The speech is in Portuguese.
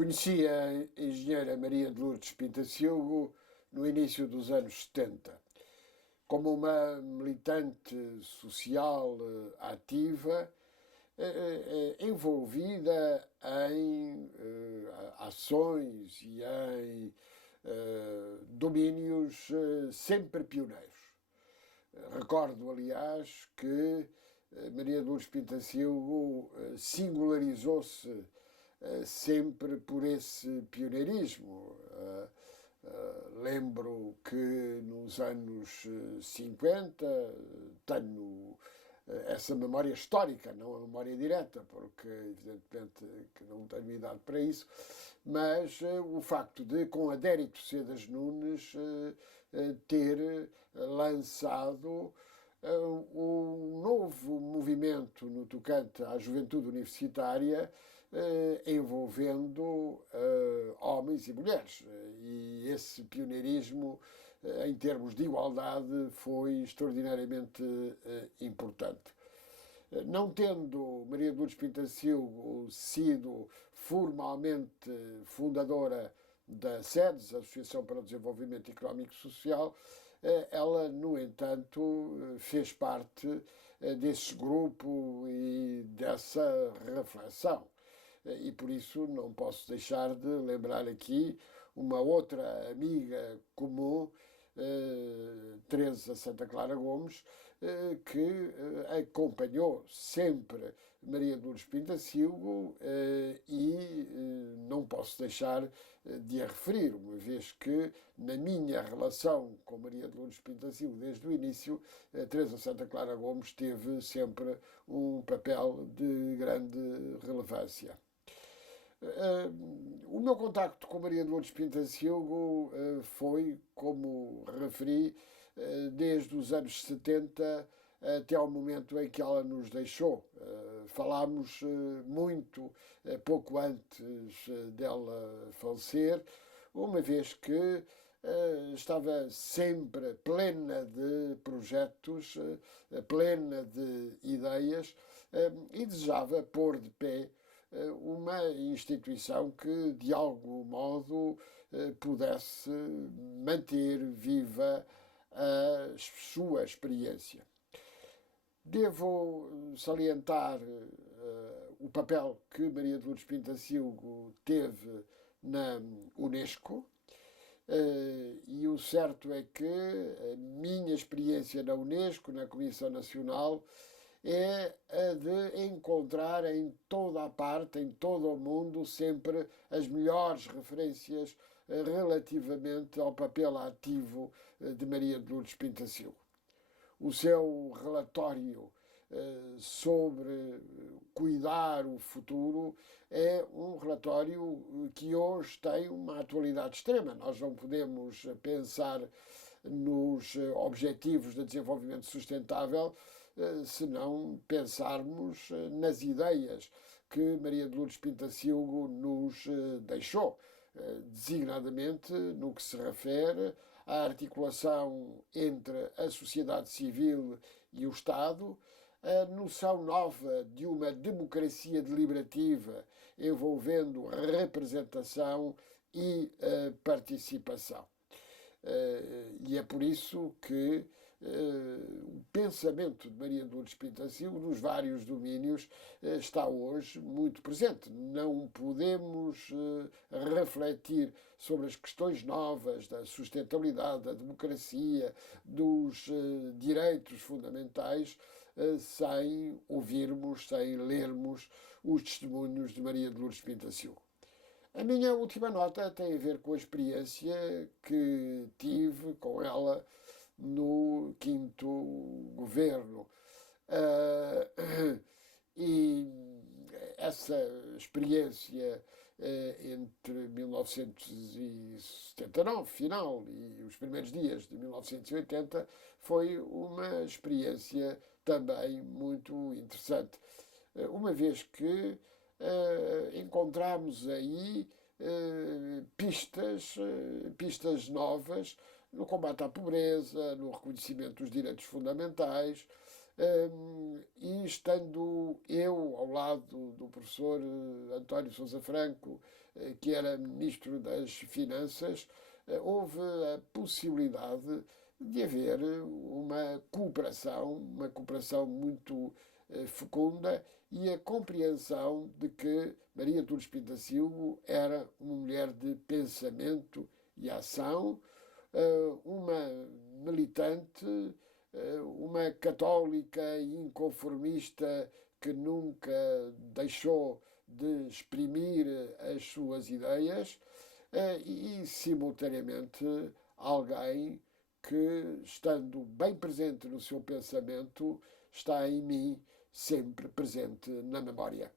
Conheci a engenheira Maria de Lourdes Pintacilgo no início dos anos 70. Como uma militante social ativa, envolvida em ações e em domínios sempre pioneiros. Recordo, aliás, que Maria de Lourdes Pintacilgo singularizou-se sempre por esse pioneirismo. Lembro que nos anos 50 tenho essa memória histórica, não a memória direta, porque evidentemente que não tenho idade para isso, mas o facto de, com Adérito Cedas Nunes, ter lançado um novo movimento no tocante à juventude universitária, envolvendo homens e mulheres. E esse pioneirismo, em termos de igualdade, foi extraordinariamente importante. Não tendo Maria de Lourdes Pintacilgo sido formalmente fundadora da SEDES, Associação para o Desenvolvimento Económico e Social, ela, no entanto, fez parte desse grupo e dessa reflexão. E por isso não posso deixar de lembrar aqui uma outra amiga comum, Teresa Santa Clara Gomes, que acompanhou sempre Maria de Lourdes Pintacilgo e não posso deixar de a referir, uma vez que na minha relação com Maria de Lourdes Pintacilgo desde o início, Teresa Santa Clara Gomes teve sempre um papel de grande relevância. O meu contacto com Maria de Lourdes Pintacilgo foi, como referi, desde os anos 70 até ao momento em que ela nos deixou. Falámos muito pouco antes dela falecer, uma vez que estava sempre plena de projetos, plena de ideias e desejava pôr de pé uma instituição que, de algum modo, pudesse manter viva a sua experiência. Devo salientar o papel que Maria de Lourdes Pintacilgo teve na Unesco, e o certo é que a minha experiência na Unesco, na Comissão Nacional, é a de encontrar em toda a parte, em todo o mundo, sempre as melhores referências relativamente ao papel ativo de Maria de Lourdes Pintacilgo. O seu relatório sobre cuidar o futuro é um relatório que hoje tem uma atualidade extrema. Nós não podemos pensar nos objetivos de desenvolvimento sustentável se não pensarmos nas ideias que Maria de Lourdes Pintacilgo nos deixou, designadamente no que se refere à articulação entre a sociedade civil e o Estado, a noção nova de uma democracia deliberativa envolvendo representação e participação. E é por isso que o pensamento de Maria de Lourdes Pintacilgo, nos vários domínios, está hoje muito presente. Não podemos refletir sobre as questões novas da sustentabilidade, da democracia, dos direitos fundamentais, sem ouvirmos, sem lermos os testemunhos de Maria de Lourdes Pintacilgo. A minha última nota tem a ver com a experiência que tive com ela no quinto governo. E essa experiência entre 1979, final, e os primeiros dias de 1980 foi uma experiência também muito interessante, uma vez que encontramos aí pistas novas no combate à pobreza, no reconhecimento dos direitos fundamentais, E estando eu ao lado do professor António Sousa Franco, que era Ministro das Finanças, houve a possibilidade de haver uma cooperação muito fecunda e a compreensão de que Maria de Lourdes Pinto da Silva era uma mulher de pensamento e ação, uma militante, uma católica inconformista que nunca deixou de exprimir as suas ideias e, simultaneamente, alguém que, estando bem presente no seu pensamento, está em mim sempre presente na memória.